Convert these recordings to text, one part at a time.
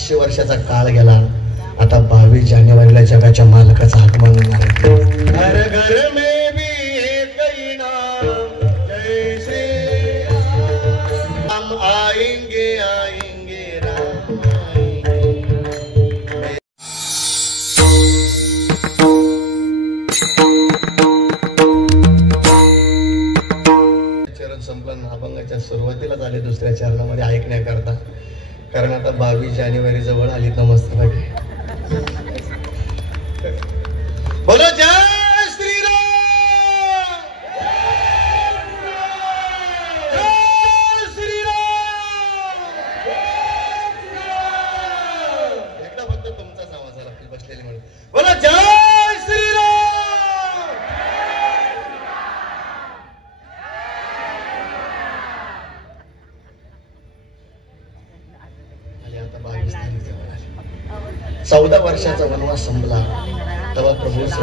500 वर्षाचा काळ गेला. आता 22 जानेवारीला जगाच्या मालकाचं आगमन होणार आहे. घर घर में भी एक ही नाम, जय श्री राम. आएंगे आएंगे राम आएंगे. चरण संपलन अभंगाच्या सुरुवातीलाच आले दुसऱ्या चरणामध्ये ऐकण्याकरता, कारण आता 22 जानेवारी जवळ आली. नमस्ते. बोलो जय श्री राम, जय श्री राम. एकदा फक्त तुमचाच आवाज आला बसलेले म्हणून. बोलो जय श्री राम. आणि आता 22 तारीख जवळ आली. 14 वर्षाचा वनवास संपला तेव्हा प्रभूचं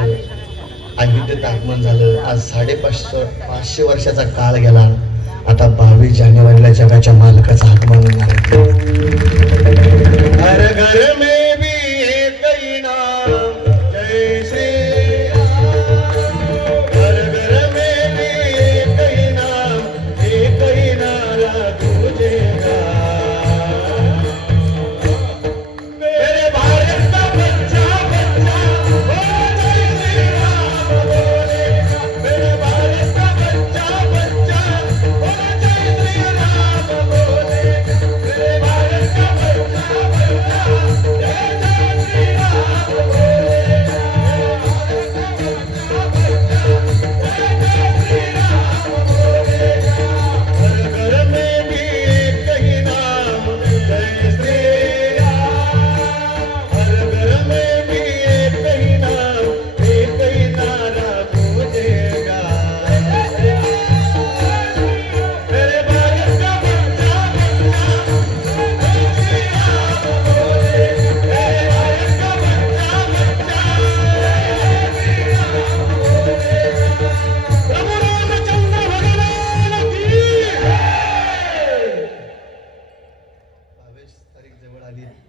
अयोध्येत आगमन झालं. आज 550 वर्षाचा काळ गेला. आता 22 जानेवारीला जगाच्या मालकाचं आगमन होणार आहे. घर घर में भी एक ही नाम, जय श्री राम. घर घर में भी एक ही नाम, एक ही नारा तुझेगा.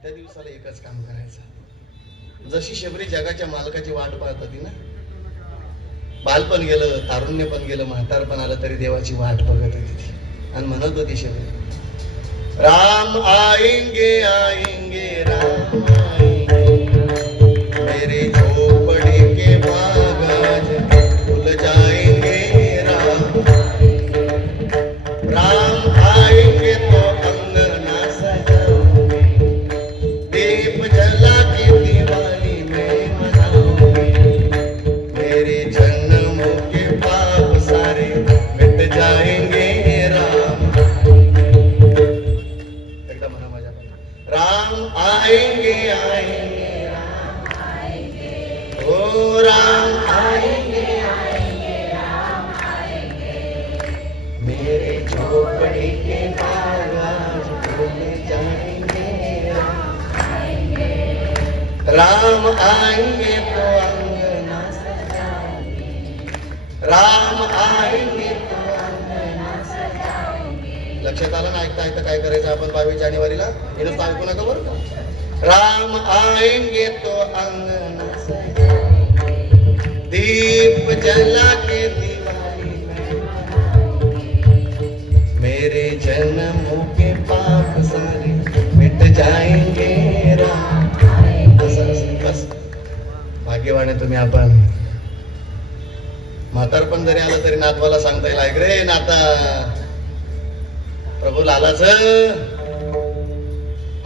त्या दिवसाला एकच काम करायचं. जशी शबरी जगाच्या मालकाची वाट पाहत होती ना, बालपण गेलं, तारुण्य पण गेलं, म्हातारपण आलं तरी देवाची वाट बघत होती ती. आणि म्हणत होती शबरी, राम आएंगे आएंगे राम आएंगे, मेरे झोपड़ी के बाग खुल जाएंगे राम. राम आएंगे तो अंगना सजाऊंगे, दीप जला के दिवाली में मनाऊंगे, मेरे जन्मों के पाप सारे मिट जाएंगे राम. एकदा म्हणा माझ्या, राम आएंगे आएंगे राम आएंगे, ओ राम आएंगे आएंगे राम आएंगे, मेरे झोपड़ी के बाग खुल जाएंगे राम आएंगे. राम आएंगे तो अंगना सजाऊंगे, राम आएंगे तो अंगना सजाऊंगे. लक्षात आलं ना? ऐकता ऐकता काय करायचं आपण 22 जानेवारीला? हे नुसतं ऐकू नका बरं का. राम आएंगे तो अंगना सजाऊंगे, दीप जला के दिवाली में मनाऊंगे, मेरे जन्मों के पाप सारे मिट जाएंगे राम. बस भाग्यवान आहे तुम्ही. आपण म्हातारपण जरी आलं तरी नातवाला सांगता येईल, ऐक रे नाता, प्रभू लालाच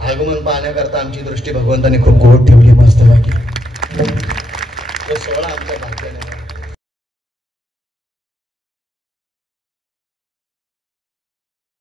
आगमन पाहण्याकरता आमची दृष्टी भगवंताने खूप गोड ठेवली. मस्त बाकी 16 आमच्या भाग्याने.